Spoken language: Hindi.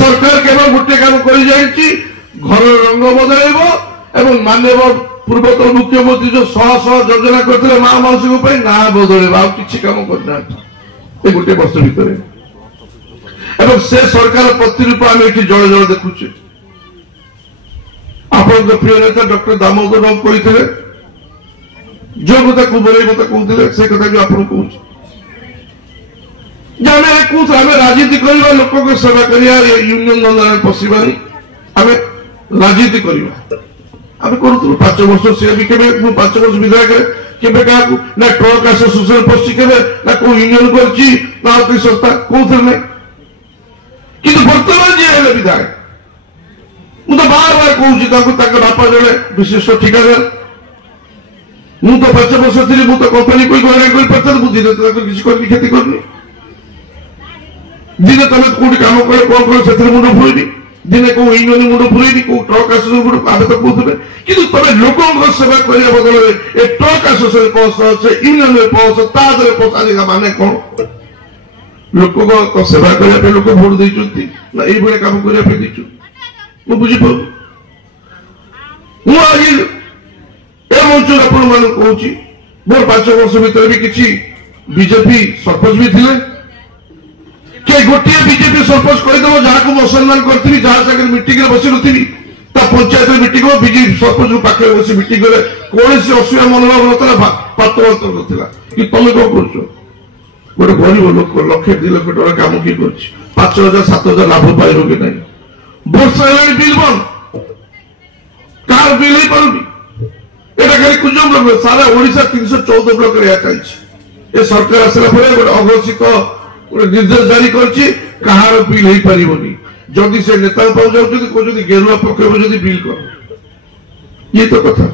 सरकार केवल गोटे काम कर घर रंग बदल एवं मानव पूर्वतन मुख्यमंत्री जो शह शह योजना करते माँ मौसी ना बदल कि कम करना गोटे वर्ष भितर एवं से सरकार प्रतिरूप आम ये जल जल देखुचे आप प्रिय नेता डॉक्टर दामोदर राउत कहते जो कथा बोले मत कहते से कथा भी आपको कहूँ आम राजनीति करवा लोक सेवा करिया यूनियन द्वंद्व पशिबानी आम राजनीति करवा आम करूँ 5 वर्ष से भी केवे 5 वर्ष विधायक केवे क्या ना ट्रक एसोसिएशन पशि केवे ना को यूनियन कर संस्था कौन नहीं कि बर्तमान जी है विधायक मुझे बार बार कहूँ बापा जड़े विशिष्ट ठिकादार मुझे 5 वर्ष थी मुझे कंपनी कोई गणना मुझे किसी क्षति करनी दिने तुम कौट कम कले कौन कौन से मुंड फुरनी दिने कौ यूनियन मुंड फुरनी कौ ट्रक एसोसिएशन मुंड आम तो कहते कि तुम लोक सेवा करने बदल ए ट्रक एसोसिएशन पहुंच से यूनियन में पहुंच तादरे पहुंचा माने कौन लोक सेवा करने लोक भोट देती ना ये कम करने मुझे बुझीपार आज ए मंच आप कहूँ मोर 5 वर्ष भीतर भी किसी बीजेपी सरपंच भी थे कि गोटे बीजेपी सरपंच कहीदेव जहाँ को मुसलमान करी जहाँ सागर मीटिंग बस नी पंचायत मीटिंग बीजेपी सरपंच पाखे बस मीटिंग कले कौन असुविधा मनोभाव ना पात्र ना कि तुम कौन कर गोटे गरीब लोक 1-2 लाख टका कम किए कर 5,000-7,000 लाभ पाइब कि नहीं वर्ष है बिल बंद कार बिल हो पार खाली कुजम लोक सारा ओडिशा 314 ब्लॉक चलती सरकार आसला गोटे अघोषित निर्देश जारी कर बिल हो पारनी जदि से नेता पाऊ जाऊँ गेरुआ पकेब बिल कर ये तो कथा।